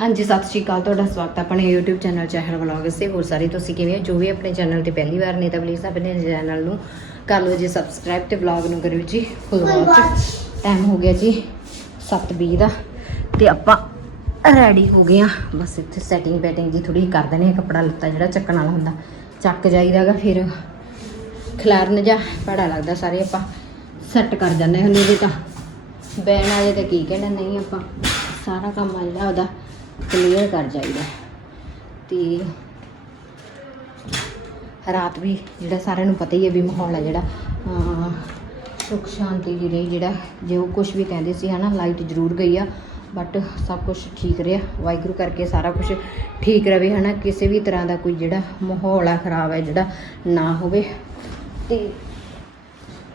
ਹਾਂਜੀ ਸਤਿ ਸ਼੍ਰੀ ਅਕਾਲ ਤੁਹਾਡਾ ਸਵਾਗਤ ਹੈ ਆਪਣੇ YouTube ਚੈਨਲ ਚਹਿਰ ਵਲੌਗਸ ਤੇ ਹੋਰ ਸਾਰੇ ਤੁਸੀਂ ਕਿਵੇਂ ਹੋ? ਜੋ ਵੀ ਆਪਣੇ ਚੈਨਲ ਤੇ ਪਹਿਲੀ ਵਾਰ ਨੇ ਤਾਂ ਪਲੀਜ਼ ਆਪਣੇ ਚੈਨਲ ਨੂੰ ਕਰ ਲਓ ਜੀ ਸਬਸਕ੍ਰਾਈਬ ਤੇ ਵਲੌਗ ਨੂੰ ਕਰਿਓ ਜੀ। ਫੁੱਲ ਵਾਚ ਟਾਈਮ ਹੋ ਗਿਆ ਜੀ 7:20 ਦਾ ਤੇ ਆਪਾਂ ਰੈਡੀ ਹੋ ਗਏ ਆ ਬਸ ਇੱਥੇ ਸੈਟਿੰਗ ਬੈਟਿੰਗ ਜੀ ਥੋੜੀ ਕਰ ਦੇਣੀ ਹੈ। ਕੱਪੜਾ ਲੱਤਾ ਜਿਹੜਾ ਚੱਕਣ ਵਾਲਾ ਹੁੰਦਾ ਚੱਕ ਜਾਈਦਾਗਾ ਫਿਰ ਖਿਲਾਰਨ ਜਾ ਭੜਾ ਲੱਗਦਾ ਸਾਰੇ ਆਪਾਂ। ਸੈੱਟ ਕਰ ਜਾਂਦੇ ਹੁੰਦੇ ਵੀ ਤਾਂ। ਬੈਣ ਵਾਲੇ ਤੇ ਕੀ ਕਹਿਣਾ ਨਹੀਂ ਆਪਾਂ। ਸਾਰਾ ਕੰਮ ਆ ਜਿਹੜਾ ਉਹਦਾ। ਕਲੀਅਰ ਕਰ ਜਾਈਦਾ। ਤੇ ਰਾਤ ਵੀ ਜਿਹੜਾ ਸਾਰਿਆਂ ਨੂੰ ਪਤਾ ਹੀ ਹੈ ਵੀ ਮਾਹੌਲ ਹੈ ਜਿਹੜਾ ਅਹ, ਸੁੱਖ ਸ਼ਾਂਤੀ ਦੀ ਰਹੀ ਜਿਹੜਾ ਜੇ ਉਹ ਕੁਝ ਵੀ ਕਹਿੰਦੇ ਸੀ ਹਨਾ ਲਾਈਟ ਜ਼ਰੂਰ ਗਈ ਆ ਬਟ ਸਭ ਕੁਝ ਠੀਕ ਰਿਹਾ। ਵਾਹਿਗੁਰੂ ਕਰਕੇ ਸਾਰਾ ਕੁਝ ਠੀਕ ਰਵੇ ਹਨਾ ਕਿਸੇ ਵੀ ਤਰ੍ਹਾਂ ਦਾ ਕੋਈ ਜਿਹੜਾ ਮਾਹੌਲ ਆ ਖਰਾਬ ਹੈ ਜਿਹੜਾ ਨਾ ਹੋਵੇ। ਤੇ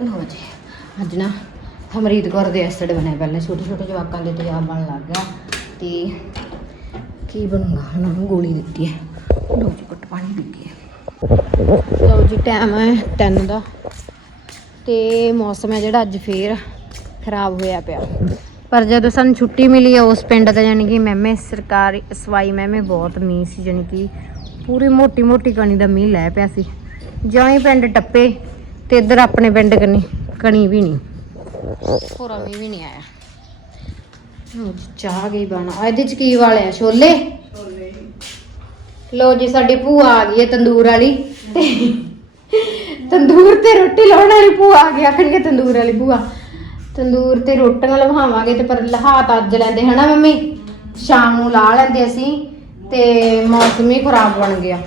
ਲੋ ਜੀ ਅੱਜ ਨਾ ਹਮਰੀਤ ਕੌਰ ਦੇ ਐਸਿਡ ਬਣਿਆ ਪਹਿਲਾਂ ਛੋਟੇ ਛੋਟੇ ਜਵਾਕਾਂ ਦੇ ਤੇਜ਼ਾਬ ਬਣ ਲੱਗ ਗਿਆ। ਤੇ ਕੀ ਬਣੂਗਾ ਹੁਣ ਉਹਨੂੰ ਗੋਲੀ ਦਿੱਤੀ ਹੈ। ਲੋ ਜੀ, ਘੁੱਟ ਪਾਣੀ ਪੀ ਕੇ। ਲੋ ਜੀ ਟਾਈਮ ਹੈ 10 ਦਾ। ਤੇ ਮੌਸਮ ਹੈ ਜਿਹੜਾ ਅੱਜ ਫੇਰ ਖਰਾਬ ਹੋਇਆ ਪਿਆ। ਪਰ ਜਦੋਂ ਸਾਨੂੰ ਛੁੱਟੀ ਮਿਲੀ ਹੈ, ਉਸ ਪਿੰਡ ਦਾ ਯਾਨੀ ਕਿ ਮੈਮੇ ਸਰਕਾਰੀ ਸਵਾਈ ਮੈਮੇ ਬਹੁਤ ਮੀਂਹ ਸੀ ਯਾਨੀ ਕਿ ਪੂਰੀ ਮੋਟੀ ਮੋਟੀ ਕਣੀ ਦਾ ਮੀਂਹ ਲੈ ਪਿਆ ਸੀ। ਜਾਂ ਹੀ ਪਿੰਡ ਟੱਪੇ ਤੇ ਇੱਧਰ ਆਪਣੇ ਪਿੰਡ ਕਣੀ ਕਣੀ ਵੀ ਨਹੀਂ। ਪੂਰਾ ਮੀਂਹ ਵੀ ਨਹੀਂ ਆਇਆ। ਲਓ ਜੀ, ਚਾਹ ਗਈ ਬਣਾ ਇਹਦੇ ਚ ਕੀ ਵਾਲਿਆ? ਛੋਲੇ? ਲੋ ਜੀ ਸਾਡੀ ਭੂਆ ਆ ਗਈ ਹੈ ਤੰਦੂਰ ਵਾਲੀ। ਤੇ ਤੰਦੂਰ ਤੇ ਰੋਟੀ ਲਾਉਣ ਵਾਲੀ ਭੂਆ ਆ ਗਈ ਆਖਣਗੇ ਤੰਦੂਰ ਵਾਲੀ ਭੂਆ। ਤੰਦੂਰ ਤੇ ਰੋਟੀਆਂ ਲਵਾਵਾਂਗੇ ਤੇ ਪਰ ਲਹਾ ਤਾਂ ਅੱਜ ਲੈਂਦੇ ਹਨਾ ਮੰਮੀ? ਸ਼ਾਮ ਨੂੰ ਲਾ ਲੈਂਦੇ ਅਸੀਂ ਤੇ ਮੌਸਮ ਹੀ ਖਰਾਬ ਬਣ ਗਿਆ।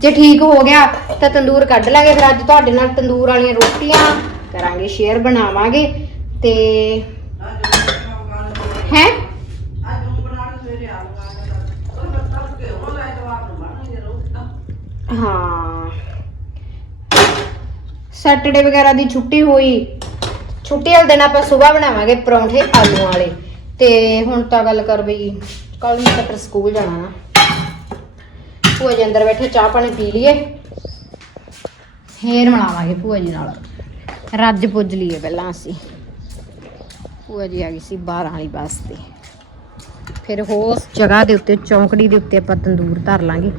ਜੇ ਠੀਕ ਹੋ ਗਿਆ ਤਾਂ ਤੰਦੂਰ ਕੱਢ ਲਾਂਗੇ। ਫਿਰ ਅੱਜ ਤੁਹਾਡੇ ਨਾਲ ਤੰਦੂਰ ਵਾਲੀਆਂ ਰੋਟੀਆਂ ਕਰਾਂਗੇ ਸ਼ੇਅਰ ਬਣਾਵਾਂਗੇ। ਤੇ ਹੈ? ਹਾਂ। ਸੈਟਰਡੇ ਵਗੈਰਾ ਦੀ ਛੁੱਟੀ ਹੋਈ। ਛੁੱਟੀ ਵਾਲੇ ਦਿਨ ਆਪਾਂ ਸਵੇਰ ਬਣਾਵਾਂਗੇ ਪਰੌਂਠੇ ਆਲੂਆਂ ਵਾਲੇ। ਤੇ ਹੁਣ ਤਾਂ ਗੱਲ ਕਰ ਬਈ ਕੱਲ ਨੂੰ ਤਾਂ ਫਿਰ ਸਕੂਲ ਜਾਣਾ ਨਾ। ਭੂਆ ਜੀ ਅੰਦਰ ਬੈਠੇ ਚਾਹ ਪਾਣੀ ਪੀ ਲਈਏ। ਫੇਰ ਮਿਲਾਵਾਂਗੇ ਭੂਆ ਜੀ ਨਾਲ। ਰੱਜ ਪੁੱਜ ਲਈਏ ਪਹਿਲਾਂ ਅਸੀਂ। ਭੂਆ ਜੀ ਆ ਗਈ ਸੀ 12 ਵਾਲੀ ਬੱਸ ਤੇ। ਫਿਰ ਉਸ ਜਗ੍ਹਾ ਦੇ ਉੱਤੇ ਚੌਂਕੜੀ ਦੇ ਉੱਤੇ ਆਪਾਂ ਤੰਦੂਰ ਧਰ ਲਾਂਗੇ।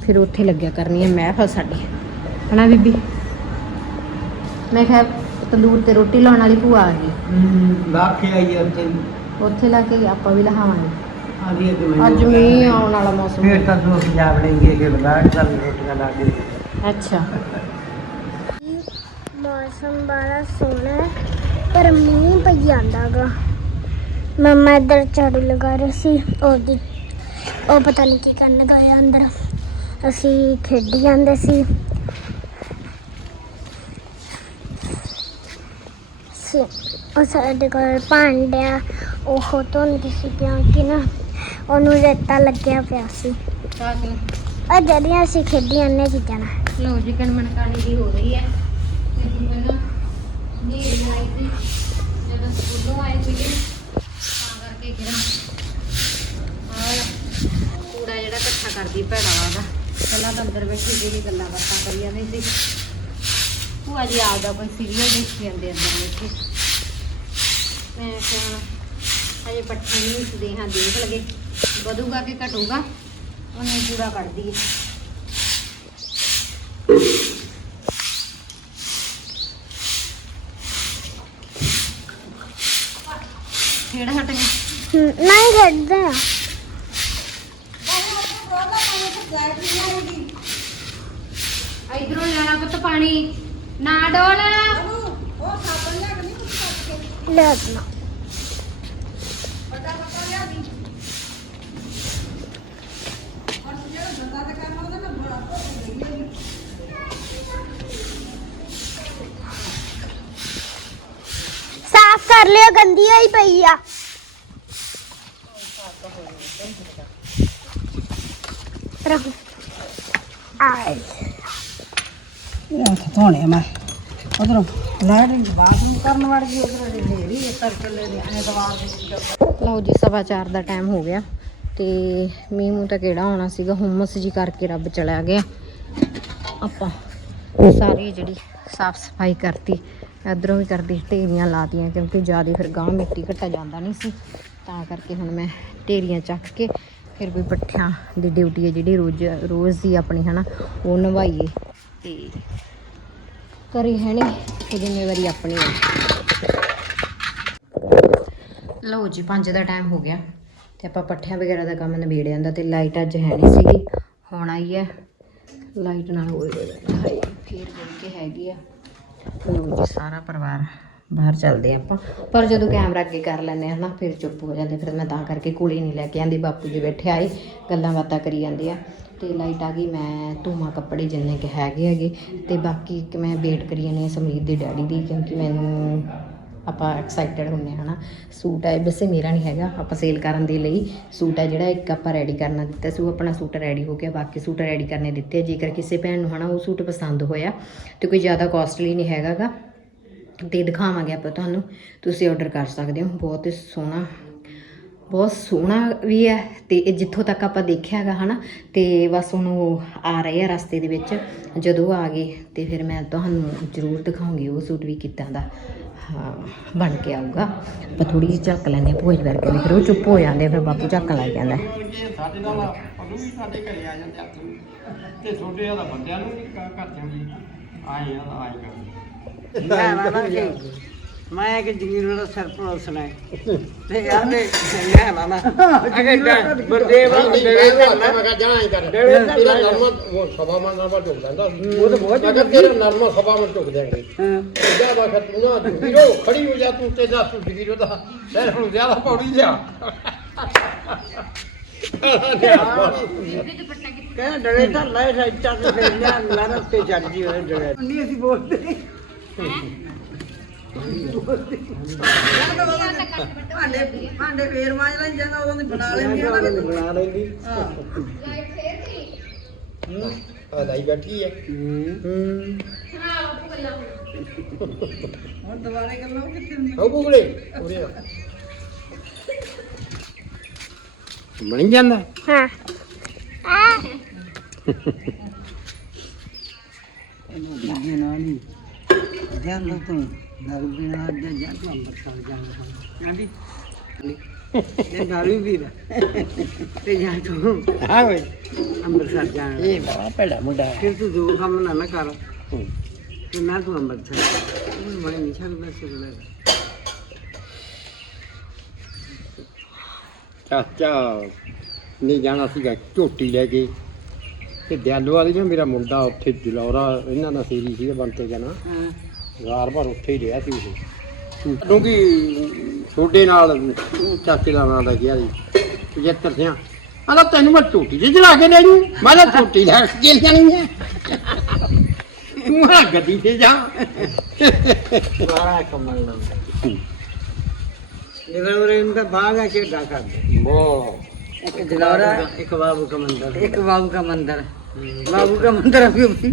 ਫਿਰ ਉੱਥੇ ਲੱਗਿਆ ਕਰਨੀ ਹੈ ਮਹਿਫਲ ਸਾਡੀ। ਹਨਾ ਬੀਬੀ? ਮੈਂ ਕਿਹਾ ਤੰਦੂਰ ਤੇ ਰੋਟੀ ਲਾਉਣ ਵਾਲੀ ਭੂਆ ਆ ਗਈ। ਲਾਖੇ ਆਈ ਆ ਉੱਥੇ। ਉੱਥੇ ਲਾ ਕੇ ਆਪਾਂ ਵੀ ਲਹਾਵਾਂਗੇ ਅੱਜ ਮੀਂਹ ਆਉਣ। ਵਾਲਾ ਮੌਸਮ। ਫੇਰ ਤਾਂ ਤੂੰ ਪੰਜਾਬ ਲੈਂਗੇ ਕਿ ਬਲਾੜ ਦਾ ਰੋਟੀਆਂ ਲਾ ਕੇ। ਅੱਛਾ। ਮੌਸਮ ਬੜਾ ਸੋਹਣਾ ਹੈ। ਪਰ ਮੀਂਹ ਪਈ ਜਾਂਦਾਗਾ। ਮੰਮਾ ਇੱਧਰ ਝਾੜੂ ਲਗਾ ਰਹੇ ਸੀ ਉਹਦੀ ਉਹ ਪਤਾ ਨਹੀਂ ਕੀ ਕਰਨ ਗਏ ਅੰਦਰ। ਅਸੀਂ ਖੇਡੀ ਜਾਂਦੇ ਸੀ। ਸੀ- ਉਹ ਸਾਡੇ ਕੋਲ ਭਾਂਡਿਆ ਉਹ ਧੋਂਦੀ ਸੀ ਕਿਉਂਕਿ ਨਾ ਉਹਨੂੰ ਰੇਤਾ ਲੱਗਿਆ ਪਿਆ ਸੀ। ਉਹ ਜਿਹੜੀਆਂ ਅਸੀਂ ਖੇਡੀ ਜਾਂਦੇ ਚੀਜ਼ਾਂ ਨਾਲ। ਲੋ ਜੀ ਕਾਣੀ ਦੀ ਹੋ ਰਹੀ ਹੈ। ਤੇ ਹੁਣ ਆਏ ਸੀਗੇ। ਤਾਂ ਕਰਕੇ ਕਿਹੜਾ ਆਹ ਕੂੜਾ ਜਿਹੜਾ ਇਕੱਠਾ ਕਰਦੀ ਭੈੜਾ ਵਾਦਾ ਪਹਿਲਾਂ ਤਾਂ ਅੰਦਰ ਬੈਠੀ ਜਿਹੜੀ ਗੱਲਾਂ ਬਾਤਾਂ ਕਰੀ ਜਾਂਦੀ ਸੀ। ਭੂਆ ਜੀ ਆਪਦਾ ਕੋਈ ਸੀਰੀਅਲ ਦੇਖੀ ਜਾਂਦੇ ਅੰਦਰ ਬੈਠੇ। ਮੈਂ ਕਿਹਾ ਅਜੇ ਪੱਠੇ ਨਹੀਂ ਸੁਦੇ ਹਾਂ ਦੇਖ ਲਗੇ ਵਧੂਗਾ ਕਿ ਘਟੂਗਾ? ਉਹਨੇ ਕੂੜਾ ਕੱਢ ਦਈਏ। ਕਿਹੜਾ ਹਟ ਨਹੀਂ ਖੇਡਦੇ ਇਧਰੋਂ ਲੈਣਾ ਪੁੱਤ ਪਾਣੀ। ਨਾ ਡੋਲ। ਲੈ ਆਪਣਾ ਸਾਫ਼ ਕਰ ਲਿਓ ਗੰਦੀ ਹੋਈ ਪਈ ਆ। ਰੱਖ ਆਏ। ਇਹ ਧੋਣੇ ਮੈਂ। ਉਧਰੋਂ ਲਾੜ ਬਾਥਰੂਮ ਕਰਨ ਵੜ ਗਈ ਉਧਰੋਂ ਨੇਰੀ ਇਸ ਕਰਕੇ ਲੈ ਐਤਵਾਰ ਦੀ ਲਓ ਜੀ ਸਵਾ ਚਾਰ ਦਾ ਟਾਈਮ ਹੋ ਗਿਆ। ਤੇ ਮੀਂਹ ਮੂੰਹ ਤਾਂ ਕਿਹੜਾ ਆਉਣਾ ਸੀਗਾ ਹੁਮਸ ਜੀ ਕਰਕੇ ਰੱਬ ਚਲਾ ਗਿਆ। ਆਪਾਂ ਸਾਰੀ ਜਿਹੜੀ ਸਾਫ਼ ਸਫ਼ਾਈ ਕਰਤੀ, ਇਧਰੋਂ ਵੀ ਕਰਦੀ, ਢੇਰੀਆਂ ਲਾਤੀਆਂ ਕਿਉਂਕਿ ਜ਼ਿਆਦਾ ਫਿਰ ਗਾਂ ਮਿੱਟੀ ਘਟਾ ਜਾਂਦਾ ਨਹੀਂ ਸੀ। ਤਾਂ ਕਰਕੇ ਹੁਣ ਮੈਂ ਢੇਰੀਆਂ ਚੱਕ ਕੇ ਫਿਰ ਵੀ ਪੱਠਿਆਂ ਦੀ ਡਿਊਟੀ ਹੈ ਜਿਹੜੀ ਰੋਜ਼ ਰੋਜ਼ ਦੀ ਆਪਣੀ, ਹਨਾ, ਉਹ ਨਿਭਾਈਏ। ਤੇ ਕਰੀ ਹੈ ਨਹੀਂ ਜ਼ਿੰਮੇਵਾਰੀ ਆਪਣੀ ਹੈ। ਲਓ ਜੀ 5 ਦਾ ਟਾਈਮ ਹੋ ਗਿਆ ਤੇ ਆਪਾਂ ਪੱਠਿਆਂ ਵਗੈਰਾ ਦਾ ਕੰਮ ਨਿਬੇੜ ਜਾਂਦਾ ਤੇ ਲਾਈਟ ਅੱਜ ਹੈ ਨਹੀਂ ਸੀਗੀ, ਹੁਣ ਆਈ ਹੈ। ਲਾਈਟ ਨਾਲ ਹੋਏ ਹਾਏ ਫੇਰ ਜਿਹੜੀ ਕਿ ਹੈਗੀ ਆ। ਲਓ ਜੀ ਸਾਰਾ ਪਰਿਵਾਰ ਬਾਹਰ ਚੱਲਦੇ ਆਪਾਂ। ਪਰ ਜਦੋਂ ਕੈਮਰਾ ਅੱਗੇ ਕਰ ਆ ਨਾ ਫਿਰ ਚੁੱਪ ਹੋ ਜਾਂਦੇ ਫਿਰ ਮੈਂ ਤਾਂ ਕਰਕੇ ਕੋਲੇ ਨਹੀਂ ਲੈ ਕੇ ਆਂਦੀ ਬਾਪੂ ਜੀ ਬੈਠੇ ਆਏ ਗੱਲਾਂ ਬਾਤਾਂ ਕਰੀ ਜਾਂਦੇ ਆ। ਤੇ ਲਾਈਟ ਆ ਗਈ ਮੈਂ ਧੂਮਾ ਕੱਪੜੇ ਜਿੰਨੇ ਕਿ ਹੈਗੇ ਹੈਗੇ ਤੇ ਬਾਕੀ ਇੱਕ ਮੈਂ ਵੇਟ ਕਰੀ ਜਾਂਦੀ ਸਮਰੀਤ ਦੇ ਡੈਡੀ ਦੀ ਕਿਉਂਕਿ ਮੈਨੂੰ ਆਪਾਂ ਐਕਸਾਈਟਡ ਹੁੰਨੇ ਹਨਾ? ਸੂਟ ਹੈ, ਵੈਸੇ ਮੇਰਾ ਨਹੀਂ ਹੈਗਾ, ਆਪਾਂ ਸੇਲ ਕਰਨ ਦੇ ਲਈ ਸੂਟ ਹੈ ਜਿਹੜਾ ਇੱਕ ਆਪਾਂ ਰੈਡੀ ਕਰਨਾ ਦਿੱਤਾ ਸੀ, ਉਹ ਆਪਣਾ ਸੂਟ ਰੈਡੀ ਹੋ ਗਿਆ, ਬਾਕੀ ਸੂਟ ਰੈਡੀ ਕਰਨੇ ਦਿੱਤੇ ਜੇਕਰ ਕਿਸੇ ਭੈਣ ਨੂੰ, ਹਨਾ, ਉਹ ਸੂਟ ਪਸੰਦ ਹੋਇਆ, ਤੇ ਕੋਈ ਜ਼ਿਆਦਾ ਕਾਸਟਲੀ ਨਹੀਂ ਹੈਗਾਗਾ, ਤੇ ਦਿਖਾਵਾਂਗੇ ਆਪਾਂ ਤੁਹਾਨੂੰ, ਤੁਸੀਂ ਆਰਡਰ ਕਰ ਸਕਦੇ ਹੋ। ਬਹੁਤ ਸੋਹਣਾ ਬਹੁਤ ਸੋਹਣਾ ਵੀ ਹੈ ਤੇ ਇਹ ਜਿੱਥੋਂ ਤੱਕ ਆਪਾਂ ਦੇਖਿਆ ਹੈਗਾ ਹਨਾ ਤੇ ਬਸ ਹੁਣ ਉਹ ਆ ਰਹੇ ਆ ਰਸਤੇ ਦੇ ਵਿੱਚ। ਜਦੋਂ ਆ ਗਏ ਤੇ ਫਿਰ ਮੈਂ ਤੁਹਾਨੂੰ ਜ਼ਰੂਰ ਦਿਖਾਉਂਗੀ ਉਹ ਸੂਟ ਵੀ ਕਿੱਦਾਂ ਦਾ ਹਾਂ ਬਣ ਕੇ ਆਊਗਾ। ਆਪਾਂ ਥੋੜੀ ਜਿਹੀ ਝਲਕ ਲੈਂਦੇ ਹਾਂ ਭੋਜ ਵਰਗੇ ਫਿਰ ਉਹ ਚੁੱਪ ਹੋ ਜਾਂਦੇ ਫਿਰ ਬਾਪੂ ਝਲਕਣ ਲੱਗ ਜਾਂਦਾ ਹੈ। ਸਾਡੇ ਨਾਲ ਉਦੋਂ ਵੀ ਸਾਡੇ ਘਰੇ ਆ ਜਾਂਦੇ ਹੱਥ ਨੂੰ ਤੇ ਛੋਟੇ ਆ ਤਾਂ ਬੰਦਿਆਂ ਨੂੰ ਵੀ ਘ- ਘਰ ਜਾਂਦੀ ਆਏ ਆ ਆਏ ਕਰਦੇ। ਮੈਂ ਨਾ ਨਾ। ਕਿ ਜਗੀਰ ਦਾ ਸਰਪ੍ਰਸਤ ਨੇ ਤੇ ਯਾਰ ਦੇ ਮੈਂ ਨਾ ਨਾ ਅਗੇ ਬੰਦੇ ਵਾ ਡੇਰੇ ਕਰਨਾ ਮੈਂ ਕਹਾਂ ਜਾਂ ਹੀ ਕਰ ਤੇਰਾ ਨਰਮਾ ਉਹ ਸਭਾ ਮਾ ਨਰਮਾ ਝੁਕ ਜਾਂਦਾ ਉਹ ਤਾਂ ਬਹੁਤ ਅਗਰ ਤੇਰਾ ਨਰਮਾ ਸਭਾ ਮਾ ਝੁਕ ਦੇਣਗੇ ਹਾਂ। ਜਾ ਬਾਖਾ ਤੂੰ ਨਾ ਜਗੀਰੋ ਖੜੀ ਹੋ ਜਾ ਤੂੰ ਤੇ ਜਾ ਤੂੰ ਜਗੀਰੋ ਦਾ ਸਹਿਰ ਹੁਣ ਜ਼ਿਆਦਾ ਪੌੜੀ ਜਾ ਕਹਿੰਦਾ ਡਰੇ ਤਾਂ ਲੈ ਸੱਚਾ ਤੇ ਫਿਰ ਲਿਆ ਲਾਣਾ ਤੇ ਚੜ ਜੀ ਹੋਏ ਡਰੇ। ਨਹੀਂ ਅਸੀਂ ਬੋਲਦੇ ਭਾਂਡੇ ਭਾਂਡੇ ਫੇਰ ਮਾਜ ਲੈਂ ਜਾਂਦਾ ਉਦੋਂ ਦੀ ਬਣਾ ਲੈਂਦੀ ਆ ਬਣਾ ਲੈਂਦੀ। ਹਾਂ। ਆ ਲਾਈ ਬੈਠੀ ਹੈ। ਹੁਣ ਦੁਬਾਰੇ ਲਓ ਕਿੱਥੇ ਹੁੰਦੀ ਹੋ ਬੁਗਲੇ ਉਰੇ ਆ। ਬਣ ਜਾਂਦਾ? ਹਾਂ। ਆ ਇਹ ਨਾ ਨਹੀਂ ਲੋ ਤੂੰ। ਦਾਰੂ ਅੱਜ ਜਾਂ ਤੂੰ ਅੰਮ੍ਰਿਤਸਰ ਜਾਣਾ ਕਹਿੰਦੀ ਇਹ ਦਾਰੂ ਵੀ ਨਾ ਤੇ ਜਾਂ ਤੂੰ ਹਾਂ ਓਏ ਅੰਮ੍ਰਿਤਸਰ ਜਾਣਾ ਇਹ ਬੜਾ ਭੈੜਾ ਮੁੰਡਾ ਫਿਰ ਤੂੰ ਦੋ ਕੰਮ ਨਾ ਨਾ ਕਰ ਤੇ ਮੈਂ ਤੂੰ ਅੰਮ੍ਰਿਤਸਰ ਮੈਂ ਨਹੀਂ ਛੱਡਦਾ ਸਿਰ ਚਾਚਾ ਨੇ ਜਾਣਾ ਸੀਗਾ, ਝੋਟੀ ਲੈ ਕੇ। ਤੇ ਦਿਆਲੋ ਵਾਲੀ ਨਾ, ਮੇਰਾ ਮੁੰਡਾ ਉੱਥੇ ਜਲੌਰਾ, ਇਹਨਾਂ ਦਾ ਸੇਰੀ ਸੀਗਾ ਬੰਤੇ ਜਾਣਾ। ਹਾਂ ਗਾਰ ਭਰ ਉੱਥੇ ਹੀ ਰਿਹਾ ਸੀ ਉਹ। ਕਿਉਂਕਿ ਛੋਡੇ ਨਾਲ ਚਾਚੇ ਦਾ ਨਾਂ ਦਾ ਗਿਆ ਸੀ 75 ਆਲਾ ਤੈਨੂੰ ਮੈਂ ਟੂਟੀ ਜਿ ਜਲਾ ਕੇ ਲੈ ਜੂ। ਮੈਂ ਤਾਂ ਟੂਟੀ ਲੈ ਕੇ ਜਾਣੀ ਹੈ। ਤੂੰ ਗੱਡੀ ਤੇ ਜਾ। ਸਾਰਾ ਕਮਲ ਲੰਦਾ ਨਿਰਵਰੇ ਨੂੰ ਬਾਗਾ ਛੇਡਾ ਕਰਦੇ ਬੋ ਇੱਕ ਜਲਾਰਾ ਇੱਕ ਬਾਬੂ ਦਾ ਮੰਦਿਰ ਇੱਕ ਬਾਬੂ ਦਾ ਮੰਦਿਰ ਬਾਬੂ ਦਾ ਮੰਦਿਰ ਅਭੀ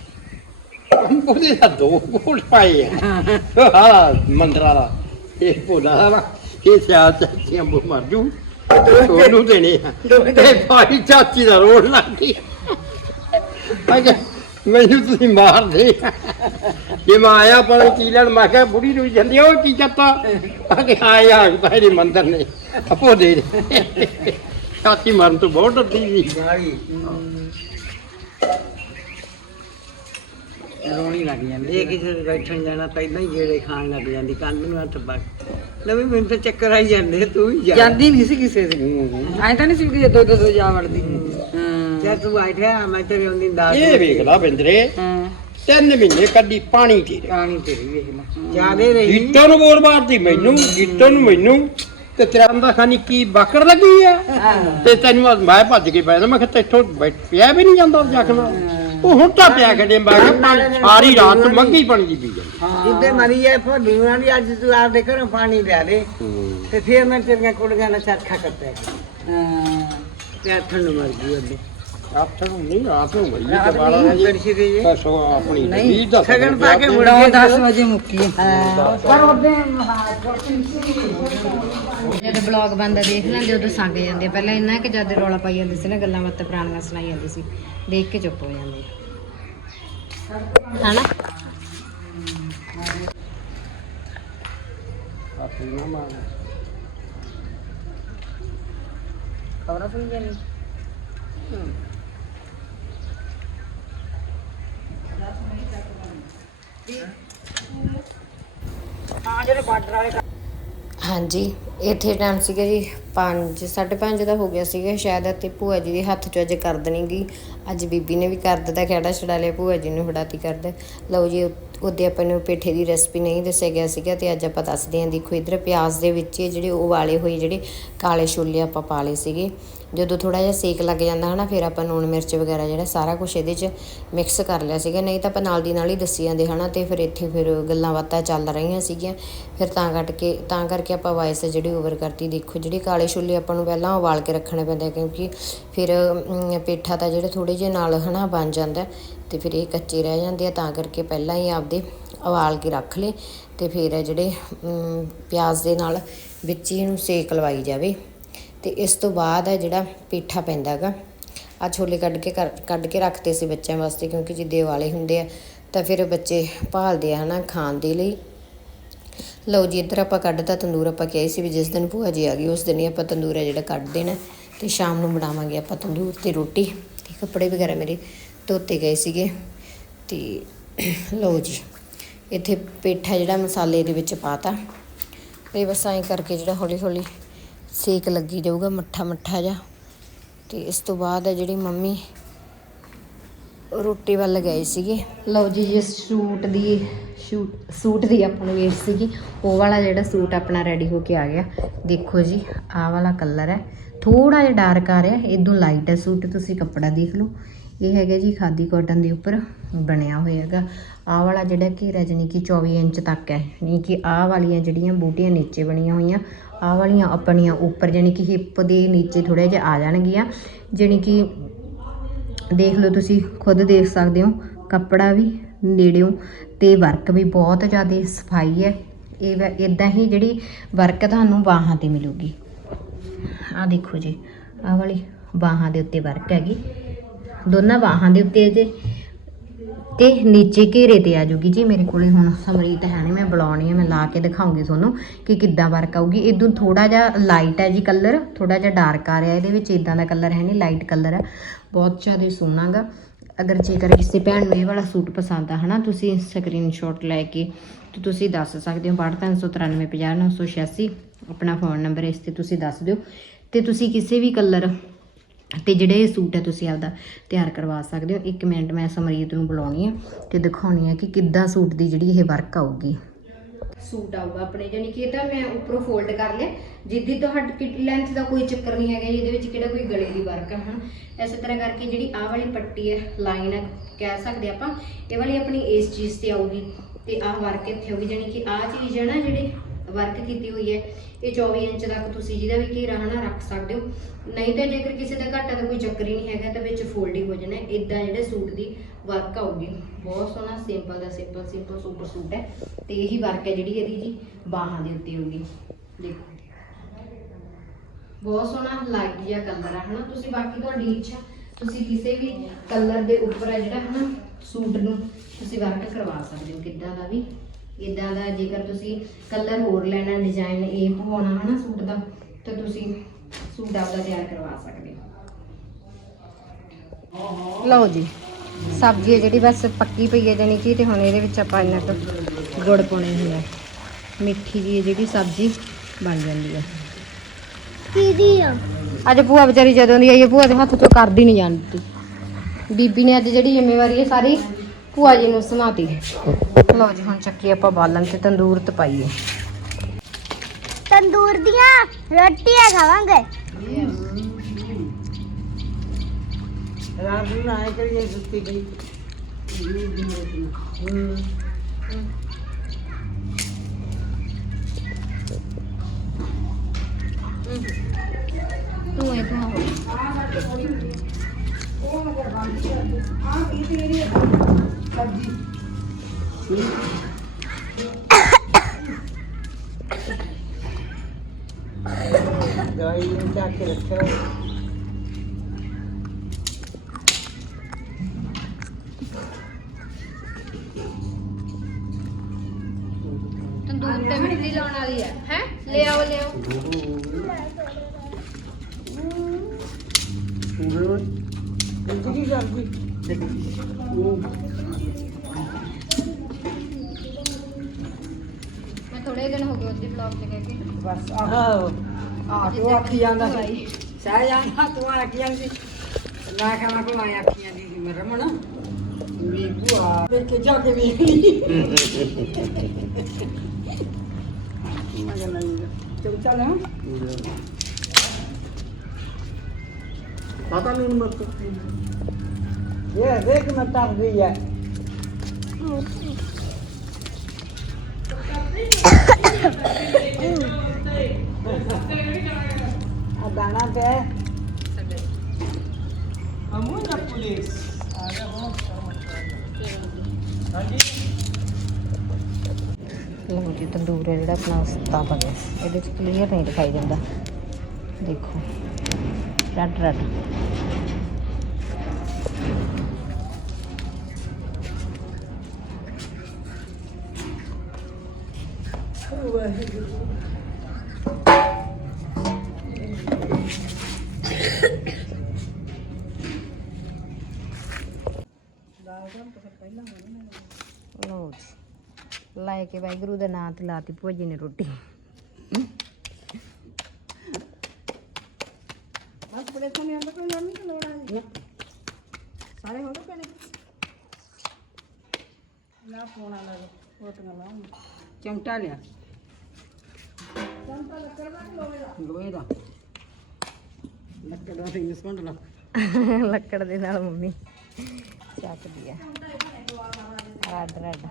ਉਹਦੇ ਤਾਂ ਦੋ ਕੋਟ ਪਾਏ ਆ ਹਾਂ ਮੰਦਰਾ ਇਹ ਭੋਲਾ ਦਾ ਇਹ ਸਿਆਲ ਚਾਚੀਆਂ ਬੋ ਮਰ ਜੂ ਉਹਨੂੰ ਦੇਣੇ ਆ ਤੇ ਭਾਈ ਚਾਚੀ ਦਾ ਰੋੜ ਲੱਗ ਅਗੇ ਮੈਨੂੰ ਤੁਸੀਂ ਮਾਰ ਦੇ ਜੇ ਮੈਂ ਆਇਆ ਪਰ ਕੀ ਲੈਣ ਮੈਂ ਕਿਹਾ ਬੁੜੀ ਨੂੰ ਜਾਂਦੀ ਉਹ ਕੀ ਕਰਤਾ ਅਗੇ ਆਇਆ ਪਹਿਲੇ ਮੰਦਰ ਨੇ ਆਪੋ ਦੇ ਚਾਚੀ ਮਰਨ ਤੋਂ ਬਹੁਤ ਡਰਦੀ ਸੀ ਰੋਣੀ ਲੱਗ ਜਾਂਦੀ ਇਹ ਕਿਸੇ ਦੇ ਬੈਠਣ ਜਾਣਾ ਪਹਿਲਾਂ ਹੀ ਜਿਹੜੇ ਖਾਣ ਲੱਗ ਜਾਂਦੀ ਕੰਨ ਨੂੰ ਹੱਥ ਪਾ ਨਵੀਂ ਮੈਨੂੰ ਤਾਂ ਚੱਕਰ ਆਈ ਜਾਂਦੇ ਤੂੰ ਹੀ ਜਾ। ਜਾਂਦੀ ਨਹੀਂ ਸੀ ਕਿਸੇ ਦੇ ਐਂ ਤਾਂ ਨਹੀਂ ਸੀ ਕਿ ਦੋ ਦੋ ਦੋ ਜਾ ਵੜਦੀ। ਹਾਂ। ਜੇ ਤੂੰ ਬੈਠਿਆ ਮੈਂ ਤੇਰੇ ਹੁੰਦੀ ਦਾਸ ਇਹ ਵੇਖ ਲਾ ਬਿੰਦਰੇ ਹਾਂ। ਤਿੰਨ ਮਹੀਨੇ ਕੱਢੀ ਪਾਣੀ ਤੇ ਕਹਾਣੀ ਤੇਰੀ ਵੇਖ ਲੈ। ਜਿਆਦੇ ਰਹੀ। ਜੀਤੋ ਨੂੰ ਬੋਲ ਮਾਰਦੀ ਮੈਨੂੰ ਜੀਤੋ ਨੂੰ ਮੈਨੂੰ। ਤੇ ਤੇਰਾ ਅੰਦਾ ਖਾਨੀ ਕੀ ਬਾਕਰ ਲੱਗੀ ਆ? ਤੇ ਤੈਨੂੰ ਮੈਂ ਭੱਜ ਕੇ ਪੈ ਜਾਣਾ ਮੈਂ ਕਿਹਾ ਤੇਥੋਂ ਬੈਠ ਪਿਆ ਵੀ ਨਹੀਂ ਜਾਂਦਾ ਜਖਣਾ ਉਹ ਹੁਣ ਤਾਂ ਪਿਆ ਮੈਂ ਕਿਹਾ ਪਾਣੀ ਸਾਰੀ ਰਾਤ ਮੱਗੀ ਪਾਣੀ ਦੀ ਪੀ ਜਾਂਦੀ। ਜਿੱਦੇ ਮਰੀ ਐ ਭੋਲੀ ਉਹਨਾਂ ਦੀ ਅੱਜ ਤੂੰ ਆਪਦੇ ਘਰੋਂ ਪਾਣੀ ਲਿਆ ਦੇ। ਤੇ ਫਿਰ ਮੈਂ ਤੇਰੀਆਂ ਕੁੜੀਆਂ ਨਾਲ ਚਰਖਾ ਹਾਂ। ਤੇ ਆਥਣ ਨੂੰ ਮਰ ਗਈ ਉਹਦੀ ਆਪ ਨੂੰ ਨਹੀਂ ਆਪ ਨੂੰ ਬਰਸੀ ਗਈ ਹੈ ਬਸ ਉਹ ਆਪਣੀ ਨਹੀਂ ਦਾ ਸਗਨ ਪਾ ਕੇ ਮੁੜ ਕੇ 10 ਵਜੇ ਮੁੱਕੀ ਪਰ ਉਹਦੇ ਜਦੋਂ ਬਲੌਗ ਬੰਦਾ ਦੇਖ ਲੈਂਦੇ ਉਦੋਂ ਸੰਗ ਜਾਂਦੇ। ਪਹਿਲਾਂ ਇੰਨਾ ਕਿ ਜਦ ਰੌਲਾ ਪਾਈ ਜਾਂਦੇ ਸੀ ਨਾ ਗੱਲਾਂ ਬਾਤਾਂ ਪੁਰਾਣੀਆਂ ਸੁਣਾਈ ਜਾਂਦੀ ਸੀ। ਦੇਖ ਕੇ ਚੁੱਪ ਹੋ ਜਾਂਦੇ ਆ। ਹਨਾ? ਆਪਣੀ ਨਾ ਮਾਰ ਖਬਰਾਂ ਸੁਣ ਜਾਂਦੀ ਹਾਂ। ਜਿਹੜੇ ਬਾਰਡਰ ਵਾਲੇ ਹਾਂਜੀ, ਇੱਥੇ ਟਾਈਮ ਸੀਗਾ ਜੀ 5 5:30 ਦਾ ਹੋ ਗਿਆ ਸੀਗਾ ਸ਼ਾਇਦ ਅਤੇ ਭੂਆ ਜੀ ਦੇ ਹੱਥ 'ਚ ਅੱਜ ਕਰ ਦੇਣੀਗੀ। ਅੱਜ ਬੀਬੀ ਨੇ ਵੀ ਕਰ ਦਿੱਤਾ ਖੇੜਾ ਛਡਾ ਲਿਆ, ਭੂਆ ਜੀ ਨੂੰ ਫੜਾਤੀ ਕਰਦਾ ਲਓ ਜੀ ਉਹਦੇ ਆਪਾਂ ਨੂੰ ਪੇਠੇ ਦੀ ਰੈਸਪੀ ਨਹੀਂ ਦੱਸਿਆ ਗਿਆ ਸੀਗਾ ਤੇ ਅੱਜ ਆਪਾਂ ਦੱਸਦੇ ਹਾਂ, ਦੇਖੋ ਇਧਰ ਪਿਆਜ਼ ਦੇ ਵਿੱਚ ਜਿਹੜੇ ਉਬਾਲੇ ਹੋਏ, ਜਿਹੜੇ ਕਾਲੇ ਛੋਲੇ ਆਪਾਂ ਪਾ ਲਏ ਸੀਗੇ। ਜਦੋਂ ਥੋੜਾ ਜਿਹਾ ਸੇਕ ਲੱਗ ਜਾਂਦਾ ਹਨਾ, ਫਿਰ ਆਪਾਂ ਨੂਣ ਮਿਰਚ ਵਗੈਰਾ ਜਿਹੜਾ ਸਾਰਾ ਕੁਝ ਇਹਦੇ 'ਚ ਮਿਕਸ ਕਰ ਲਿਆ ਸੀਗਾ। ਨਹੀਂ ਤਾਂ ਆਪਾਂ ਨਾਲ ਦੀ ਨਾਲ ਹੀ ਦੱਸੀ ਜਾਂਦੇ ਹਨਾ ਤੇ ਫਿਰ ਇੱਥੇ ਫਿਰ ਗੱਲਾਂ ਬਾਤਾਂ ਚੱਲ ਰਹੀਆਂ ਸੀਗੀਆਂ। ਫਿਰ ਤਾਂ ਕੱਟ ਕੇ ਤਾਂ ਕਰਕੇ ਆਪਾਂ ਵਾਇਸ ਜਿਹੜੀ ਓਵਰ ਕਰਤੀ। ਦੇਖੋ ਜਿਹੜੇ ਕਾਲੇ ਛੋਲੇ ਆਪਾਂ ਨੂੰ ਪਹਿਲਾਂ ਉਬਾਲ ਕੇ ਰੱਖਣੇ ਪੈਂਦੇ ਕਿਉਂਕਿ ਫਿਰ ਪੇਠਾ ਤਾਂ ਜਿਹੜੇ ਥੋੜੇ ਜਿਹੇ ਨਾਲ ਹਨਾ ਬਣ ਜਾਂਦਾ ਤੇ ਫਿਰ ਇਹ ਕੱਚੇ ਰਹਿ ਜਾਂਦੇ ਆ। ਤਾਂ ਕਰਕੇ ਪਹਿਲਾਂ ਹੀ ਆਪਦੇ ਉਬਾਲ ਕੇ ਰੱਖ ਲਏ ਤੇ ਫਿਰ ਜਿਹੜੇ ਪਿਆਜ਼ ਦੇ ਨਾਲ ਵਿੱਚ ਹੀ ਇਹਨੂੰ ਸੇਕ ਲਵਾਈ ਜਾਵੇ। ਤੇ ਇਸ ਤੋਂ ਬਾਅਦ ਹੈ ਜਿਹੜਾ ਪੇਠਾ ਪੈਂਦਾ ਗਾ ਆ ਛੋਲੇ ਕੱਢ ਕੇ ਕਰ- ਕੱਢ ਕੇ ਰੱਖਦੇ ਸੀ ਬੱਚਿਆਂ ਵਾਸਤੇ ਕਿਉਂਕਿ ਜਿੱਦੇ ਵਾਲੇ ਹੁੰਦੇ ਆ, ਤਾਂ ਫਿਰ ਬੱਚੇ ਭਾਲਦੇ ਆ ਹਨਾ ਖਾਣ ਦੇ ਲਈ। ਲਓ ਜੀ, ਇੱਧਰ ਆਪਾਂ ਕੱਢਤਾ ਤੰਦੂਰ, ਆਪਾਂ ਕਿਹਾ ਸੀ ਵੀ ਜਿਸ ਦਿਨ ਭੂਆ ਜੀ ਆ ਗਈ, ਉਸ ਦਿਨ ਹੀ ਆਪਾਂ ਤੰਦੂਰ ਹੈ ਜਿਹੜਾ ਕੱਢ ਦੇਣਾ। ਤੇ ਸ਼ਾਮ ਨੂੰ ਬਣਾਵਾਂਗੇ ਆਪਾਂ ਤੰਦੂਰ ਤੇ ਰੋਟੀ। ਤੇ ਕੱਪੜੇ ਵਗੈਰਾ ਮੇਰੇ ਧੋਤੇ ਗਏ ਸੀਗੇ। ਤੇ ਲਓ ਜੀ, ਇੱਥੇ ਪੇਠਾ ਜਿਹੜਾ ਮਸਾਲੇ ਦੇ ਵਿੱਚ ਪਾਤਾ। ਤੇ ਬਸ ਐਂ ਕਰਕੇ ਜਿਹੜਾ ਹੌਲੀ ਹੌਲੀ ਸੇਕ ਲੱਗੀ ਜਾਊਗਾ, ਮੱਠਾ ਮੱਠਾ ਜਿਹਾ। ਤੇ ਇਸ ਤੋਂ ਬਾਅਦ ਹੈ ਜਿਹੜੀ ਮੰਮੀ ਰੋਟੀ ਵੱਲ ਗਏ ਸੀਗੇ। ਲਓ ਜੀ, ਜਿਸ ਸੂਟ ਦੀ, ਸ਼ੂਟ, ਸੂਟ ਦੀ ਆਪਾਂ ਨੂੰ ਵੇਟ ਸੀਗੀ, ਉਹ ਵਾਲਾ ਜਿਹੜਾ ਸੂਟ ਆਪਣਾ ਰੈਡੀ ਹੋ ਕੇ ਆ ਗਿਆ। ਦੇਖੋ ਜੀ, ਆਹ ਵਾਲਾ ਕਲਰ ਹੈ। ਥੋੜਾ ਜਿਹਾ ਡਾਰਕ ਆ ਰਿਹਾ ਇਦੋਂ ਲਾਈਟ ਹੈ ਸੂਟ, ਤੁਸੀਂ ਕੱਪੜਾ ਦੇਖ ਲਓ। ਇਹ ਹੈਗਾ ਜੀ ਖਾਦੀ ਕਾਟਨ ਦੇ ਉੱਪਰ ਬਣਿਆ ਹੋਇਆ ਹੈਗਾ ਆਹ ਵਾਲਾ ਜਿਹੜਾ ਘੇਰਾ ਜਾਣੀ ਕਿ 24 ਇੰਚ ਤੱਕ ਹੈ, ਯਾਨੀ ਕਿ ਆਹ ਵਾਲੀਆਂ ਜਿਹੜੀਆਂ ਬੂਟੀਆਂ ਨੀਚੇ ਬਣੀਆਂ ਹੋਈਆਂ ਆਹ ਵਾਲੀਆਂ ਆਪਣੀਆਂ ਉੱਪਰ ਜਾਣੀ ਕਿ ਹਿੱਪ ਦੇ ਨੀਚੇ ਥੋੜੇ ਜਿਹਾ ਆ ਜਾਣਗੀਆਂ। ਜਾਣੀ ਕਿ ਦੇਖ ਲਓ ਤੁਸੀਂ, ਖੁਦ ਦੇਖ ਸਕਦੇ ਹੋ, ਕੱਪੜਾ ਵੀ ਨੇੜਿਓਂ ਤੇ ਵਰਕ ਵੀ ਬਹੁਤ ਜ਼ਿਆਦਾ ਸਫ਼ਾਈ ਹੈ। ਇਹ ਇਦਾਂ ਹੀ ਜਿਹੜੀ ਵਰਕ ਤੁਹਾਨੂੰ ਬਾਹਾਂ ਤੇ ਮਿਲੂਗੀ। ਆ ਦੇਖੋ ਜੀ, ਆਹ ਵਾਲੀ ਬਾਹਾਂ ਦੇ ਉੱਤੇ ਵਰਕ ਹੈਗੀ। ਦੋਨਾਂ ਬਾਹਾਂ ਦੇ ਉੱਤੇ ਜੇ ਤੇ ਨੀਚੇ ਘੇਰੇ ਤੇ ਆ ਜੂਗੀ ਜੀ ਮੇਰੇ ਕੋਲੇ ਹੁਣ ਸਮਰੀਤ ਹੈ ਨਹੀਂ ਮੈਂ ਬੁਲਾਉਣੀ ਹੈ ਮੈਂ ਲਾ ਕੇ ਦਿਖਾਉਂਗੀ ਤੁਹਾਨੂੰ ਕਿ ਕਿੱਦਾਂ ਵਰਕ ਆਊਗੀ। ਇਦੋਂ ਥੋੜਾ ਜਿਹਾ ਲਾਈਟ ਹੈ ਜੀ ਕਲਰ ਥੋੜਾ ਜਿਹਾ ਡਾਰਕ ਆ ਰਿਹਾ ਇਹਦੇ ਵਿੱਚ ਇਦਾਂ ਦਾ ਕਲਰ ਹੈ ਨਹੀਂ ਲਾਈਟ ਕਲਰ ਹੈ। ਬਹੁਤ ਜ਼ਿਆਦਾ ਸੋਹਣਾ ਗਾ। ਅਗਰ ਜੇਕਰ ਕਿਸੇ ਭੈਣ ਨੂੰ ਇਹ ਵਾਲਾ ਸੂਟ ਪਸੰਦ ਆ, ਹਨਾ, ਤੁਸੀਂ ਸਕਰੀਨਸ਼ਾਟ ਲੈ ਕੇ ਤੇ ਤੁਸੀਂ ਦੱਸ ਸਕਦੇ ਹੋ 6393500986 ਆਪਣਾ ਫੋਨ ਨੰਬਰ ਇਸ ਤੇ ਤੁਸੀਂ ਦੱਸ ਦਿਓ। ਤੇ ਤੁਸੀਂ ਕਿਸੇ ਵੀ ਕਲਰ ਤੇ ਜਿਹੜੇ ਇਹ ਸੂਟ ਹੈ ਤੁਸੀਂ ਆਪਦਾ ਤਿਆਰ ਕਰਵਾ ਸਕਦੇ ਹੋ। ਇੱਕ ਮਿੰਟ ਮੈਂ ਸਮਰੀਤ ਨੂੰ ਬੁਲਾਉਣੀ ਹੈ ਤੇ ਦਿਖਾਉਣੀ ਹੈ ਕਿ ਕਿੱਦਾਂ ਸੂਟ ਦੀ ਜਿਹੜੀ ਇਹ ਵਰਕ ਆਊਗੀ। ਸੂਟ ਆਊਗਾ ਆਪਣੇ ਜਾਨੀ ਕਿ ਇਹ ਤਾਂ ਮੈਂ ਉੱਪਰੋਂ ਫੋਲਡ ਕਰ ਲਿਆ। ਜਿੱਦੀ ਤੁਹਾਡੀ ਲੈਂਥ ਦਾ ਕੋਈ ਚੱਕਰ ਨਹੀਂ ਹੈਗਾ ਜੀ, ਇਹਦੇ ਵਿੱਚ ਕਿਹੜਾ ਕੋਈ ਗਲੇ ਦੀ ਵਰਕ ਹੈ ਹਨ? ਇਸੇ ਤਰ੍ਹਾਂ ਕਰਕੇ ਜਿਹੜੀ ਆਹ ਵਾਲੀ ਪੱਟੀ ਹੈ ਲਾਈਨ ਹੈ ਕਹਿ ਸਕਦੇ ਆਪਾਂ ਇਹ ਵਾਲੀ ਆਪਣੀ ਇਸ ਚੀਜ਼ ਤੇ ਆਊਗੀ ਤੇ ਆਹ ਵਰਕ ਇੱਥੇ ਆਊਗੀ ਜਾਨੀ ਕਿ ਆਹ ਚੀਜ਼ ਹੈ ਨਾ ਜਿਹੜੀ ਵਰਕ ਕੀਤੀ ਹੋਈ ਹੈ, ਇਹ 24 ਇੰਚ ਤੱਕ ਤੁਸੀਂ ਜਿਹਦਾ ਵੀ ਘੇਰਾ ਹਨਾ ਰੱਖ ਸਕਦੇ ਹੋ। ਨਹੀਂ ਤਾਂ ਜੇਕਰ ਕਿਸੇ ਦਾ ਘਾਟਾ ਦਾ ਕੋਈ ਚੱਕਰ ਹੀ ਨਹੀਂ ਹੈਗਾ, ਤਾਂ ਵਿੱਚ ਫੋਲਡਿੰਗ ਹੋ ਜਾਣਾ ਇਦਾਂ ਜਿਹੜੇ ਸੂਟ ਦੀ ਵਰਕ ਆਊਗੀ। ਬਹੁਤ ਸੋਹਣਾ ਸਿੰਪਲ ਦਾ ਸਿੰਪਲ ਸਿੰਪਲ ਸੁਪਰ ਸੂਟ ਹੈ, ਤੇ ਇਹੀ ਵਰਕ ਹੈ ਜਿਹੜੀ ਇਹਦੀ ਜੀ ਬਾਹਾਂ ਦੇ ਉੱਤੇ ਹੋਊਗੀ ਦੇਖੋ। ਬਹੁਤ ਸੋਹਣਾ ਲਾਈਟ ਜਿਹਾ ਕਲਰ ਹੈ, ਹਨਾ। ਤੁਸੀਂ ਬਾਕੀ ਤੁਹਾਡੀ ਇੱਛਾ, ਤੁਸੀਂ ਕਿਸੇ ਵੀ ਕਲਰ ਦੇ ਉੱਪਰ ਹੈ ਜਿਹੜਾ ਹਨਾ ਸੂਟ ਨੂੰ ਤੁਸੀਂ ਵਰਕ ਕਰਵਾ ਸਕਦੇ ਹੋ, ਕਿੱਦਾਂ ਦਾ ਵੀ। ਇਦਾਂ ਦਾ ਜੇਕਰ ਤੁਸੀਂ ਕਲਰ ਹੋਰ ਲੈਣਾ ਡਿਜ਼ਾਈਨ ਇਹ ਪਵਾਉਣਾ ਹਨਾ ਸੂਟ ਦਾ ਤਾਂ ਤੁਸੀਂ ਸੂਟ ਆਪਦਾ ਤਿਆਰ ਕਰਵਾ ਸਕਦੇ ਹੋ। ਲਓ ਜੀ ਸਬਜ਼ੀ ਜਿਹੜੀ ਬਸ ਪੱਕੀ ਪਈ ਹੈ ਜਾਨੀ ਕਿ ਤੇ ਹੁਣ ਇਹਦੇ ਵਿੱਚ ਆਪਾਂ ਇੰਨਾ ਕੁ ਗੁੜ ਪਾਉਣੇ ਹੁੰਦੇ ਆ। ਮਿੱਠੀ ਜੀ ਜਿਹੜੀ ਸਬਜ਼ੀ ਬਣ ਜਾਂਦੀ ਹੈ। ਕੀਦੀ ਆ? ਅੱਜ ਭੂਆ ਵਿਚਾਰੀ ਜਦੋਂ ਦੀ ਆਈ ਹੈ ਭੂਆ ਦੇ ਹੱਥ ਤੋਂ ਕਰਦੀ ਨਹੀਂ ਜਾਂਦੀ। ਬੀਬੀ ਨੇ ਅੱਜ ਜਿਹੜੀ ਜ਼ਿੰਮੇਵਾਰੀ ਹੈ ਸਾਰੀ ਭੂਆ ਜੀ ਨੂੰ ਸਮਾਤੀ ਲਓ ਜੀ ਹੁਣ ਚੱਕੀ ਆਪਾਂ ਬਾਲਣ ਤੇ ਤੰਦੂਰ ਤੇ ਪਾਈਏ ਤੰਦੂਰ ਦੀਆਂ ਰੋਟੀਆਂ ਖਾਵਾਂਗੇ। ਰਾਤ ਨੂੰ ਨਾ ਆਏ ਕਰੀਏ ਸੁੱਤੀ ਗਈ ਹੂੰ। ਤੂੰ ਇਹ ਤੂੰ ਹੋ ਦਵਾਈ ਨੂੰ ਚੱਕ ਕੇ ਰੱਖਿਆ ਤੰਦੂਰ ਤੇ ਮਿੱਟੀ ਲਾਉਣ ਵਾਲੀ ਹੈ ਹੈ ਲੈ ਆਓ ਲੈ ਆਓ ਕੀ ਕਰਦੀ ਮੈਂ ਥੋੜੇ ਦਿਨ ਹੋ ਗਏ ਉਹਦੀ ਬਲੌਗ ਚ ਕਹਿ ਕੇ ਬਸ ਆਹੋ। ਆ ਤੂੰ ਆਖੀ ਜਾਂਦਾ ਸੀ। ਸਹਿ ਜਾਂਦਾ ਤੂੰ ਆਖੀ ਜਾਂਦੀ ਸੀ। ਮੈਂ ਕਹਾਂ ਕੋ ਮੈਂ ਆਖੀ ਜਾਂਦੀ ਸੀ ਮੇਰਾ ਮਨ ਵੀ ਭੂਆ। ਵੇਖ ਕੇ ਜਾ ਕੇ ਵੇਖ ਲਈ। ਮੈਂ ਕਹਿੰਦਾ ਚਲ ਚੱਲ ਹਾਂ। ਪਤਾ ਨਹੀਂ ਮਤ। ਇਹ ਦੇਖ ਮੈਂ ਟੱਪ ਗਈ ਹੈ। ਆ ਦਾਣਾ ਤੇ ਅਮੂ ਨਾ ਪੁਲਿਸ ਆ ਜਾ ਹੋ। ਹਾਂਜੀ ਲਓ ਜੀ ਤੰਦੂਰ ਹੈ ਜਿਹੜਾ ਆਪਣਾ ਸਤਾਪਾ ਗਿਆ ਇਹਦੇ ਚ ਕਲੀਅਰ ਨਹੀਂ ਦਿਖਾਈ ਦਿੰਦਾ। ਦੇਖੋ। ਰੈਡ ਰੈਡ ਲਓ ਕੇ ਵਾਹਿਗੁਰੂ ਦਾ ਨਾਮ ਤੇ ਲਾਤੀ ਭੂਆ ਜੀ ਨੇ ਰੋਟੀ। ਬਸ ਬੜੇ ਸਮੇਂ ਅੰਦਰ ਕੋਈ ਨਹੀਂ ਕਿ ਲੋੜ ਆ ਸਾਰੇ ਹੋ ਗਏ ਨੇ ਨਾ ਫੋਨ ਆ ਲੱਗ ਰੋਟੀਆਂ ਲਾਉਂ ਚਮਟਾ ਲਿਆ। ਚਮਟਾ ਲੱਕੜ ਦਾ ਲੋਹੇ ਦਾ? ਲੱਕੜ ਦਾ ਤੇ ਸੁੰਡ ਲਾ। ਲੱਕੜ ਦੇ ਨਾਲ ਮੰਮੀ ਚੱਕਦੀ ਆ। Red red.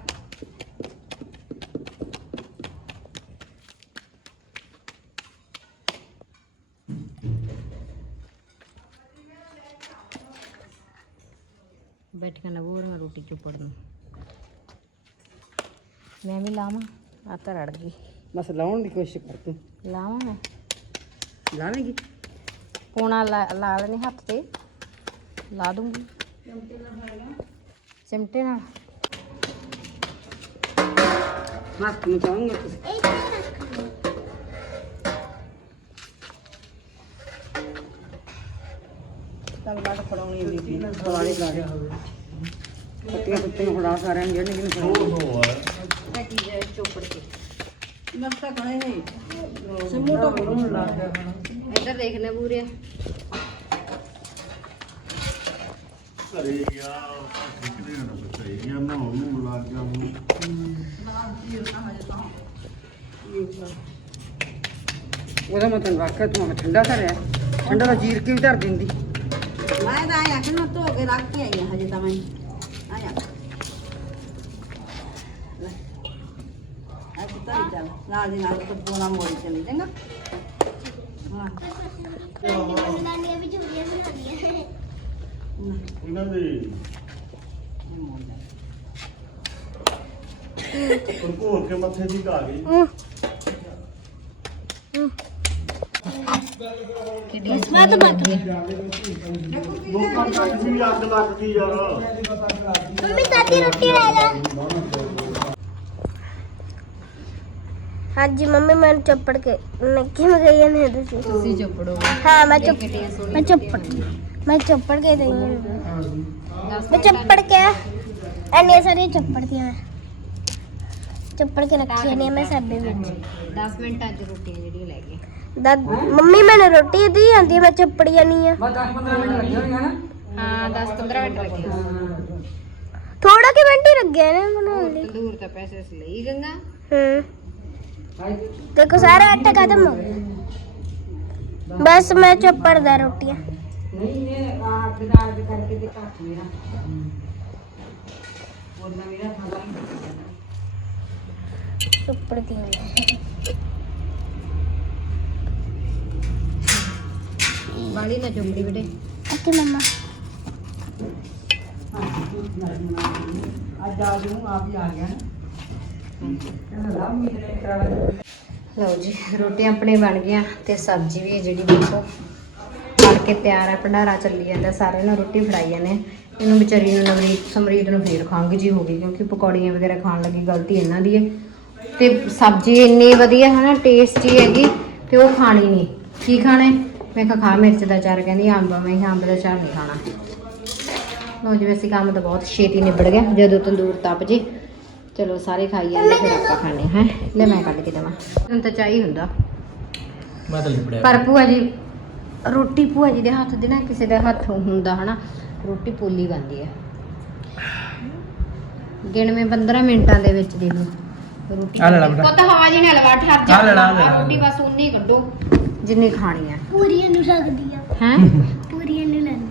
ਬੈਠ ਕੇ ਨਾ ਬੋਰ ਰੋਟੀ ਚੁੱਪੜ ਨੂੰ ਮੈਂ ਵੀ ਲਾਵਾਂ ਆ ਤਾਂ ਰੜ ਗਈ ਬਸ ਲਾਉਣ ਦੀ ਕੋਸ਼ਿਸ਼ ਕਰ ਤੂੰ ਲਾਵਾਂ ਮੈਂ ਲਾਵੇਂਗੀ ਪੋਣਾ ਲਾ ਲੈਣੇ ਹੱਥ ਤੇ ਲਾ ਦੂੰਗੀ ਚਿਮਟੇ ਨਾਲ ਹੱਥ ਨੂੰ ਚਾਹੂੰਗਾ ਤੁਸੀਂ ਬਾਅਦ ਫੜਾਉਣੀ ਹੈ ਬੀਬੀ ਫੜਾਣੀ ਲਾ ਦੇ ਪੱਤੀਆਂ ਪੁੱਤੀਆਂ ਫੜਾ ਸਾਰਿਆਂ ਨੂੰ ਜਿਹੜੇ ਕਿਨੇ ਫੜਾਉਣੀ ਕੀ ਜੇ ਚੋਪੜ ਕੇ ਨਕਸ਼ਾ ਕਣੇ ਨਹੀਂ ਸਮੂਟਾ ਬਣਾਉਣ ਲੱਗ ਗਿਆ ਇੱਧਰ ਦੇਖਣਾ ਪੂਰੇ। ਘਰੇ ਗਿਆ ਕਿਤੇ ਨਾ ਸਹੀ ਗਿਆ ਨਾ ਉਹਨੂੰ ਲੱਗ ਗਿਆ ਉਹਨੂੰ ਉਹਦਾ ਮਤਲਬ ਵਾਕਿਆ ਤੂੰ ਠੰਡਾ ਧਰਿਆ ਠੰਡਾ ਦਾ ਜੀਰ ਕੇ ਵੀ ਧਰ ਦਿੰਦੀ। ਮੈਂ ਤਾਂ ਆਇਆ ਕਿ ਨਾ ਧੋ ਕੇ ਰੱਖ ਕੇ ਆਈ ਹਾਂ ਹਜੇ ਤਾਂ ਮੈਂ। ਆਇਆ ਲੈ ਅੱਜ ਤਾਂ ਹੀ ਚੱਲ ਨਾਲ ਦੀ ਨਾਲ ਤੋਂ ਪੋਣਾ ਮੋੜੀ ਚਲੀ ਚੰਗਾ ਹਾਂ ਨਾਨੀਆਂ ਵੀ ਝੂੜੀਆਂ ਬਣਾਉਂਦੀਆਂ ਇਹਨਾਂ ਦੇ ਕੋਲ ਕੇ ਮੱਥੇ ਦੀ ਘਾ ਗਈ ਮਤ ਮਤ ਲੋਕਾਂ ਨੂੰ ਵੀ ਅੱਗ ਲੱਗਦੀ ਯਾਰ ਮੰਮੀ ਦਾਦੀ ਰੋਟੀ ਲੈ ਜਾ। ਹਾਂਜੀ ਮੰਮੀ ਮੈਨੂੰ ਚੱਪੜ ਕੇ ਮੈਂ ਕਿਵੇਂ ਗਈ ਨੇ ਤੁਸੀਂ ਤੁਸੀਂ ਚੋਪੜੋ। ਹਾਂ ਮੈਂ ਚੁੱਪ ਮੈਂ ਚੱਪੜ। ਮੈਂ ਚੱਪੜ ਕੇ ਗਈ ਹਾਂ ਮੈਂ ਚੱਪੜ ਕੇ ਐਨੇ ਸਾਰੀਆਂ ਚੱਪੜ ਦੀਆਂ। ਮੈਂ ਚੱਪੜ ਕੇ ਰੱਖੀਆਂ ਨੇ ਮੈਂ ਸਭੇ ਵਿੱਚ। 10 ਮਿੰਟ ਅੱਜ ਰੋਟੀਆਂ ਜਿਹੜੀਆਂ ਲੈ ਗਏ ਦਦ ਮੰਮੀ ਮੈਨੂੰ ਰੋਟੀ ਦੀ ਹੈ, ਮੈਂ ਚੱਪੜ ਜਾਨੀ ਆ। ਬਸ 10 15 ਮਿੰਟ ਲੱਗੇ ਹੋਣੇ ਹਨਾ ਹਾਂ 10 15 ਮਿੰਟ ਲੱਗੇ ਥੋੜਾ ਕਿ ਮਿੰਟ ਹੀ ਲੱਗਿਆ ਨੇ ਬਣਾਉਣ ਲਈ ਤੰਦੂਰ ਤਾਂ ਪੈਸੇ ਅਸੀਂ ਲਈ ਗੰਗਾ। ਹੂੰ। ਦੇਖੋ ਸਾਰਾ ਆਟਾ ਖਤਮ ਹੋ ਗਿਆ ਬਸ ਮੈਂ ਚੱਪੜ ਦਾ ਰੋਟੀਆਂ। ਨਹੀਂ ਇਹ ਆ ਬਿਦਾਰ ਦੇ ਕਰਕੇ ਤੇ ਘੱਟ ਮੇਰਾ ਉਹਨਾਂ ਮੇਰਾ ਖਾਣਾ ਚੱਪੜ ਦੀਆਂ ਬਾਲੀ ਨਾ ਚੁੰਮੜੀ ਬੇਟੇ। ਕਿ ਮੰਮਾ। ਅੱਜ ਆ ਜੂ ਆਪ ਹੀ ਆ ਗਿਆ ਕਹਿੰਦਾ ਲਾ ਮੀਟ ਨੇ ਕਰਾ ਲਓ ਜੀ ਰੋਟੀਆਂ ਆਪਣੇ ਬਣ ਗਈਆਂ ਤੇ ਸਬਜ਼ੀ ਵੀ ਹੈ ਜਿਹੜੀ ਦੇਖੋ। ਬਣ ਕੇ ਤਿਆਰ ਹੈ ਭੰਡਾਰਾ ਚੱਲੀ ਜਾਂਦਾ ਸਾਰੇ ਨੂੰ ਰੋਟੀ ਫੜਾਈ ਜਾਂਦੇ। ਇਹਨੂੰ ਵਿਚਾਰੀ ਨੂੰ ਨਵਰੀਤ ਸਮਰੀਤ ਨੂੰ ਫੇਰ ਖੰਘ ਜੀ ਹੋ ਗਈ ਕਿਉਂਕਿ ਪਕੌੜੀਆਂ ਵਗੈਰਾ ਖਾਣ ਲੱਗੀ ਗਲਤੀ ਇਹਨਾਂ ਦੀ ਹੈ। ਤੇ ਸਬਜ਼ੀ ਇੰਨੀ ਵਧੀਆ ਹੈ ਨਾ ਟੇਸਟੀ ਹੈਗੀ ਤੇ ਉਹ ਖਾਣੀ ਨਹੀਂ। ਕੀ ਖਾਣਾ? ਮੈਂ ਕਿਹਾ ਖਾ ਮਿਰਚ ਦਾ ਚਾਰ ਕਹਿੰਦੀ ਅੰਬ ਮੈਂ ਕਿਹਾ ਅੰਬ ਦਾ ਚਾਰ ਨਹੀਂ ਖਾਣਾ। ਲਓ ਜੀ ਵੈਸੇ ਕੰਮ ਤਾਂ ਬਹੁਤ ਛੇਤੀ ਨਿਬੜ ਗਿਆ ਜਦੋਂ ਤੰਦੂਰ ਤਪ ਜੇ। ਚਲੋ ਸਾਰੇ ਖਾਈ ਜਾਂਦੇ ਫਿਰ ਆਪਾਂ ਖਾਣੇ ਹੈ ਲੈ ਮੈਂ ਕੱਢ ਕੇ ਦੇਵਾਂ। ਹੁਣ ਤਾਂ ਚਾਹੀ ਹੁੰਦਾ। ਮੈਂ ਤਾਂ ਪਰ ਭੂਆ ਜੀ ਰੋਟੀ ਭੂਆ ਜੀ ਦੇ ਹੱਥ ਦੇ ਨਾ ਕਿਸੇ ਦੇ ਹੱਥ ਹੁੰਦਾ ਹਨਾ। ਰੋਟੀ ਪੋਲੀ ਬਣਦੀ ਹੈ ਗਿਣਵੇਂ 15 ਮਿੰਟਾਂ ਦੇ ਵਿੱਚ ਦੇਖ ਲਓ ਰੋਟੀ ਆ ਲੈ ਲਾ ਬੇਟਾ। ਪੁੱਤ ਹਵਾ ਜੀ ਨਾਲ ਲਵਾ ਠਰ ਜਾ ਲੈ ਲਾ, ਲੈ ਲਾ। ਰੋਟੀ ਬਸ ਉਨੀ ਕੱਢੋ। ਜਿੰਨੀ ਖਾਣੀ ਹੈ। ਪੂਰੀਆਂ ਨੂੰ ਸਕਦੀ ਆ। ਹੈ? ਪੂਰੀਆਂ ਨੂੰ ਲੈਂਦੀ।